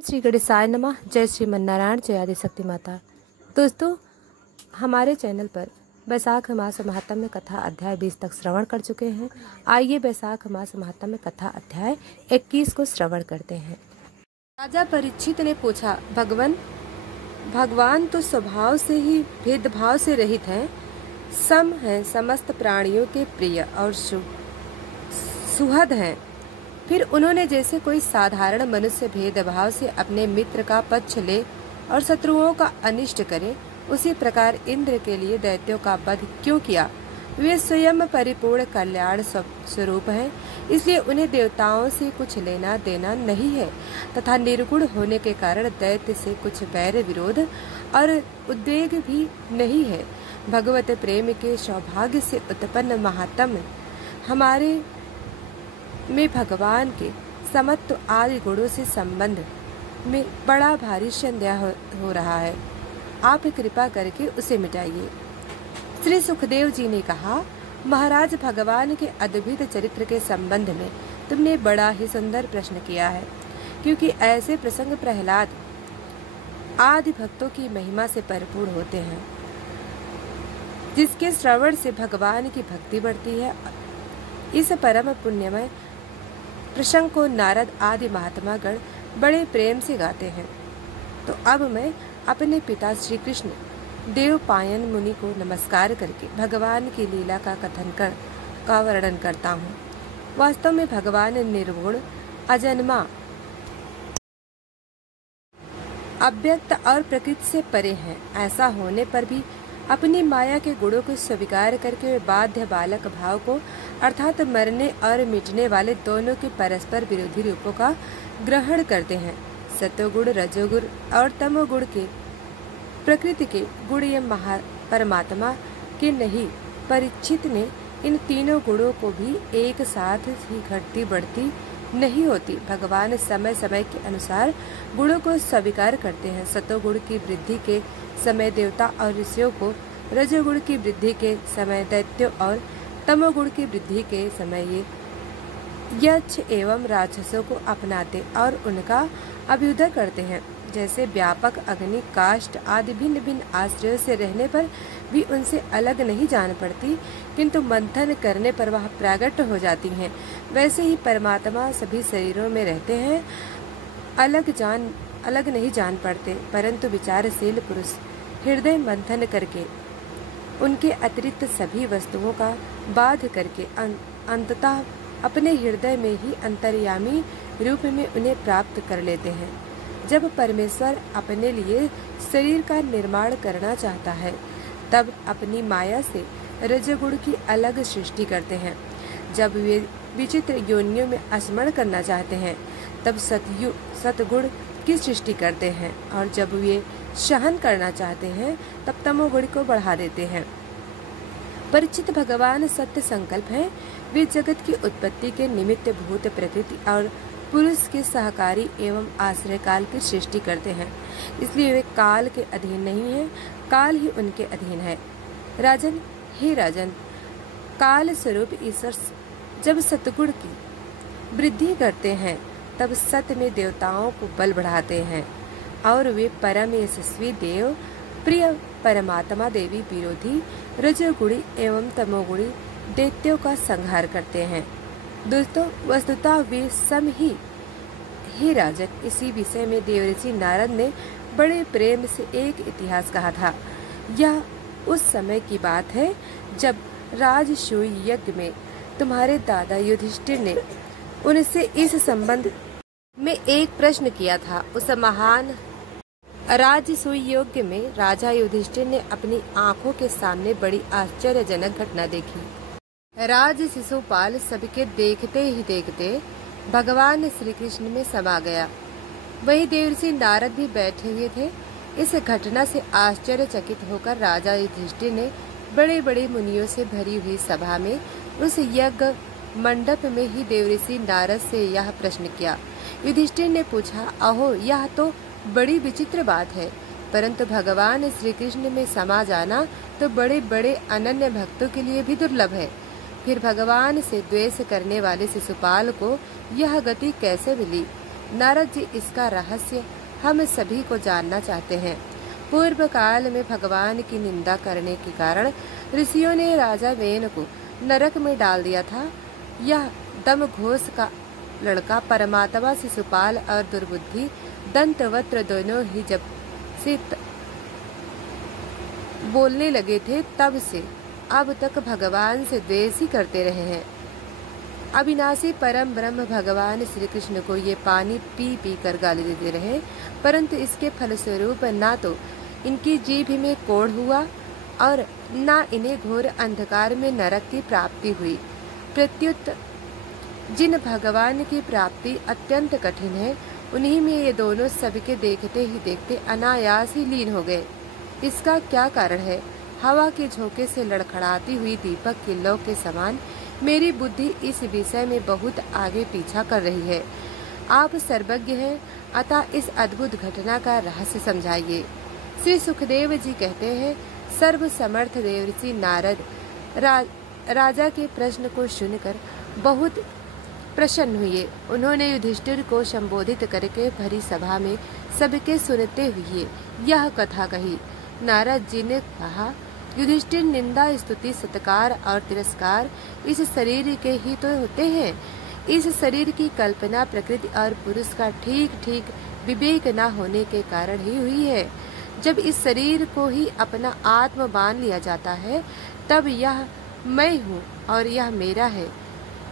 श्री गणेशाय नमः। जय श्रीमन्नारायण, जय आदिशक्ति माता। दोस्तों, हमारे चैनल पर बैसाख मास महात्म्य कथा अध्याय 20 तक श्रवण कर चुके हैं। आइए बैसाख मास महात्म्य कथा अध्याय 21 को श्रवण करते हैं। राजा परीक्षित ने पूछा, भगवान तो स्वभाव से ही भेदभाव से रहित हैं, सम हैं, समस्त प्राणियों के प्रिय और सुहृद हैं। फिर उन्होंने जैसे कोई साधारण मनुष्य भेदभाव से अपने मित्र का पक्ष ले और शत्रुओं का अनिष्ट करे, उसी प्रकार इंद्र के लिए दैत्यों का वध क्यों किया? वे स्वयं परिपूर्ण कल्याण स्वरूप हैं, इसलिए उन्हें देवताओं से कुछ लेना देना नहीं है तथा निर्गुण होने के कारण दैत्य से कुछ वैर विरोध और उद्वेग भी नहीं है। भगवत प्रेम के सौभाग्य से उत्पन्न महात्म्य हमारे में भगवान के समत्व आदि गुणों से संबंध में बड़ा भारी संदेह हो रहा है। आप कृपा करके उसे मिटाइए। श्री सुखदेव जी ने कहा, महाराज, भगवान के अद्भुत चरित्र के संबंध में तुमने बड़ा ही सुंदर प्रश्न किया है, क्योंकि ऐसे प्रसंग प्रहलाद आदि भक्तों की महिमा से परिपूर्ण होते हैं, जिसके श्रवण से भगवान की भक्ति बढ़ती है। इस परम पुण्यमय प्रसंग को नारद आदि महात्मा गण बड़े प्रेम से गाते हैं। तो अब मैं अपने पिता श्री कृष्ण देवपायन मुनि को नमस्कार करके भगवान की लीला का वर्णन करता हूँ। वास्तव में भगवान निर्गुण, अजन्मा, अव्यक्त और प्रकृति से परे हैं। ऐसा होने पर भी अपनी माया के गुणों को स्वीकार करके वे बाध्य बालक भाव को, अर्थात मरने और मिटने वाले दोनों के परस्पर विरोधी रूपों का ग्रहण करते हैं। सतोगुण, रजोगुण और तमोगुण के प्रकृति के गुण ये परमात्मा के नहीं। परीक्षित ने इन तीनों गुणों को भी एक साथ ही घटती बढ़ती नहीं होती। भगवान समय समय के अनुसार गुणों को स्वीकार करते हैं। सतोगुण की वृद्धि के समय देवता और ऋषियों को, रजोगुण की वृद्धि के समय दैत्यों और तमोगुण की वृद्धि के समय ये यक्ष एवं राक्षसों को अपनाते और उनका अभ्युदय करते हैं। जैसे व्यापक अग्नि, काष्ठ आदि भिन्न भिन्न आश्रयों से रहने पर भी उनसे अलग नहीं जान पड़ती, किंतु मंथन करने पर वह प्रकट हो जाती हैं, वैसे ही परमात्मा सभी शरीरों में रहते हैं, अलग नहीं जान पड़ते। परंतु विचारशील पुरुष हृदय मंथन करके उनके अतिरिक्त सभी वस्तुओं का बाध करके अंततः अपने हृदय में ही अंतर्यामी रूप में उन्हें प्राप्त कर लेते हैं। जब परमेश्वर अपने लिए शरीर का निर्माण करना चाहता है, तब अपनी माया से रजोगुण की अलग सृष्टि करते हैं। जब वे विचित्र योनियों में स्मरण करना चाहते हैं, तब सतगुण की सृष्टि करते हैं, और जब वे सहन करना चाहते हैं, तब तमोगुण को बढ़ा देते हैं। परीक्षित, भगवान सत्य संकल्प हैं। वे जगत की उत्पत्ति के निमित्त भूत, प्रकृति और पुरुष के सहकारी एवं आश्रय काल की सृष्टि करते हैं, इसलिए वे काल के अधीन नहीं हैं, काल ही उनके अधीन है। राजन, हे राजन, काल स्वरूप ईश्वर जब सतगुण की वृद्धि करते हैं, तब सत्य में देवताओं को बल बढ़ाते हैं, और वे परम यशस्वी देव प्रिय परमात्मा देवी विरोधी रजोगुणी एवं तमोगुणी दैत्यों का संहार करते हैं। दोस्तों, वस्तुतः वे सम ही राजन, इसी विषय में देवऋषि नारद ने बड़े प्रेम से एक इतिहास कहा था। यह उस समय की बात है जब राजसूय यज्ञ में तुम्हारे दादा युधिष्ठिर ने उनसे इस संबंध में एक प्रश्न किया था। उस महान राजसूय यज्ञ में राजा युधिष्ठिर ने अपनी आंखों के सामने बड़ी आश्चर्यजनक घटना देखी। राज शिशुपाल सबके देखते ही देखते भगवान श्री कृष्ण में समा गया। वही देवर्षि नारद भी बैठे हुए थे। इस घटना से आश्चर्यचकित होकर राजा युधिष्ठिर ने बड़े बड़े मुनियों से भरी हुई सभा में उस यज्ञ मंडप में ही देवर्षि नारद से यह प्रश्न किया। युधिष्ठिर ने पूछा, अहो, यह तो बड़ी विचित्र बात है, परंतु भगवान श्री कृष्ण में समा जाना तो बड़े बड़े अनन्य भक्तों के लिए भी दुर्लभ है। फिर भगवान से द्वेष करने वाले शिशुपाल को यह गति कैसे मिली? नारद जी, इसका रहस्य हम सभी को जानना चाहते हैं। पूर्व काल में भगवान की निंदा करने के कारण ऋषियों ने राजा वेन को नरक में डाल दिया था। यह दमघोष का लड़का परमात्मा शिशुपाल और दुर्बुद्धि दंतवक्र दोनों ही जब से बोलने लगे थे तब से अब तक भगवान से द्वेष ही करते रहे हैं। अविनाशी परम ब्रह्म भगवान श्री कृष्ण को ये पानी पी पी कर गाली देते रहे, परंतु इसके फलस्वरूप ना तो इनकी जीभ में कोढ़ हुआ और ना इन्हें घोर अंधकार में नरक की प्राप्ति हुई। प्रत्युत जिन भगवान की प्राप्ति अत्यंत कठिन है, उन्हीं में ये दोनों सबके देखते ही देखते अनायास ही लीन हो गए। इसका क्या कारण है? हवा के झोंके से लड़खड़ाती हुई दीपक की लौ के समान मेरी बुद्धि इस विषय में बहुत आगे पीछा कर रही है। आप सर्वज्ञ हैं, अतः इस अद्भुत घटना का रहस्य समझाइए। श्री सुखदेव जी कहते हैं, सर्व समर्थ देवर्षि नारद राजा के प्रश्न को सुनकर बहुत प्रसन्न हुए। उन्होंने युधिष्ठिर को संबोधित करके भरी सभा में सबके सुनते हुए यह कथा कही। नारद जी ने कहा, युधिष्ठिर, निंदा, स्तुति, सत्कार और तिरस्कार इस शरीर के ही तो होते हैं। इस शरीर की कल्पना प्रकृति और पुरुष का ठीक ठीक विवेक न होने के कारण ही हुई है। जब इस शरीर को ही अपना आत्म मान लिया जाता है, तब यह मैं हूँ और यह मेरा है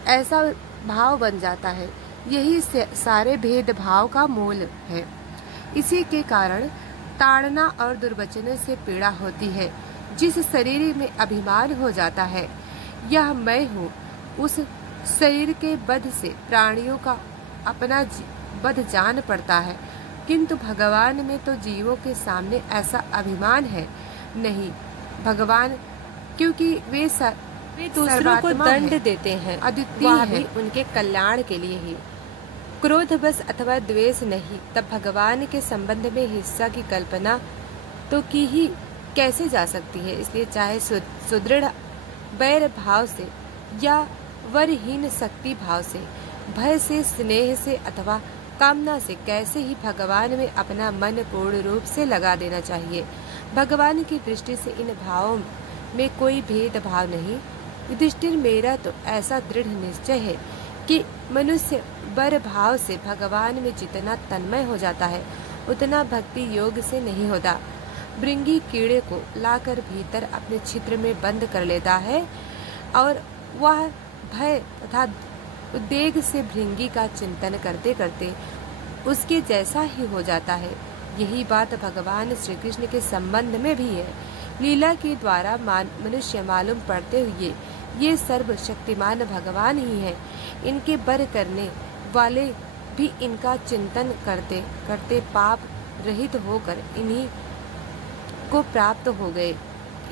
ऐसा भाव बन जाता है। यही सारे भेदभाव का मूल है। इसी के कारण ताड़ना और दुर्वचनों से पीड़ा होती है। जिस शरीर में अभिमान हो जाता है यह मैं हूँ, उस शरीर के वध से प्राणियों का अपना वध जान पड़ता है, किंतु भगवान में तो जीवों के सामने ऐसा अभिमान है नहीं। भगवान क्योंकि वे दूसरों को दंड देते हैं, अद्वितीय भी उनके कल्याण के लिए ही। क्रोध बस अथवा द्वेष नहीं, तब भगवान के संबंध में हिंसा की कल्पना तो की ही कैसे जा सकती है। इसलिए चाहे सुदृढ़ वैर भाव से या वरहीन शक्ति भाव से, भय से, स्नेह से अथवा कामना से कैसे ही भगवान में अपना मन पूर्ण रूप से लगा देना चाहिए। भगवान की दृष्टि से इन भावों में कोई भेद भाव नहीं। युधिष्ठिर, मेरा तो ऐसा दृढ़ निश्चय है कि मनुष्य बर भाव से भगवान में जितना तन्मय हो जाता है उतना भक्ति योग से नहीं होता। भृंगी कीड़े को लाकर भीतर अपने छिद्र में बंद कर लेता है और वह भय तथा उद्वेग से भृंगी का चिंतन करते करते उसके जैसा ही हो जाता है। यही बात भगवान श्री कृष्ण के संबंध में भी है। लीला के द्वारा मनुष्य मालूम पड़ते हुए ये सर्वशक्तिमान भगवान ही है। इनके बर करने वाले भी इनका चिंतन करते करते पाप रहित होकर इन्हीं को प्राप्त हो गए।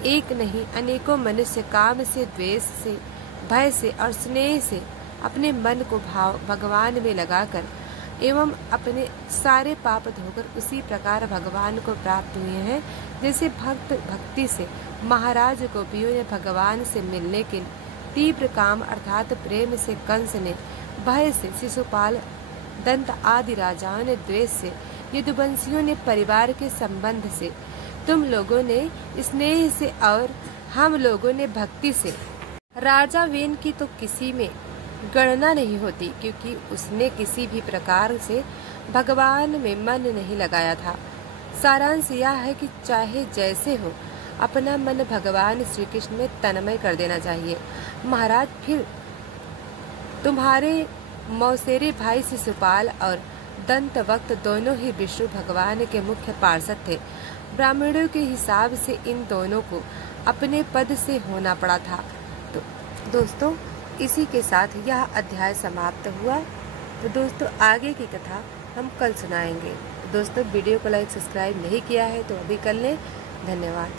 एक नहीं अनेकों मनुष्य काम से, द्वेष से, भय से और स्नेह से अपने मन को भगवान में लगाकर एवं अपने सारे पाप धोकर उसी प्रकार भगवान को प्राप्त हुए हैं जैसे भक्त भक्ति से महाराज गोपियों ने भगवान से मिलने के तीव्र काम अर्थात प्रेम से कंस ने, भय से शिशुपाल, दंत आदि राजाओं ने द्वेष से, यदुवंशियों ने परिवार के संबंध से, तुम लोगों ने स्नेह से और हम लोगों ने भक्ति से। राजा वेन की तो किसी में गणना नहीं होती, क्योंकि उसने किसी भी प्रकार से भगवान में मन नहीं लगाया था। सारांश यह है कि चाहे जैसे हो अपना मन भगवान श्री कृष्ण में तन्मय कर देना चाहिए। महाराज, फिर तुम्हारे मौसेरे भाई शिशुपाल और दंतवक्त दोनों ही विष्णु भगवान के मुख्य पार्षद थे। ब्राह्मणों के हिसाब से इन दोनों को अपने पद से होना पड़ा था। तो दोस्तों, इसी के साथ यह अध्याय समाप्त हुआ। तो दोस्तों, आगे की कथा हम कल सुनाएंगे। तो दोस्तों, वीडियो को लाइक सब्सक्राइब नहीं किया है तो अभी कर लें। धन्यवाद।